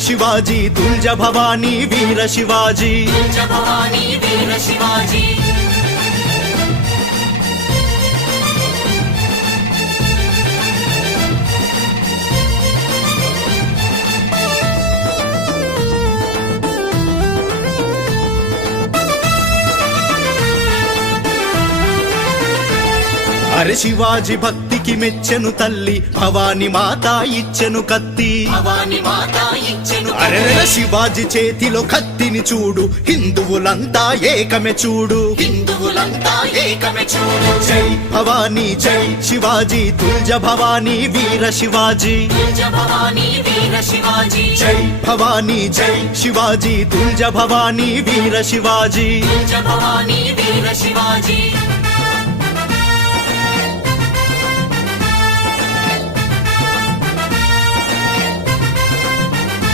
शिवाजी तुळजा भवानी वीर शिवाजी तुळजा भवानी वीर शिवाजी అరే శివాజీ భక్తికి మెచ్చెను తల్లి భవాని మాత ఇచ్చెను కత్తి భవాని మాత ఇచ్చెను అరే శివాజీ చేతిలో కత్తిని చూడు హిందువులంతా ఏకమే చూడు హిందువులంతా ఏకమే చూడు జై భవానీ జై శివాజీ తుల్జ భవానీ వీర శివాజీ तुळजा भवानी वीर शिवाजी జై భవానీ జై శివాజీ తుల్జ భవానీ వీర శివాజీ तुळजा भवानी वीर शिवाजी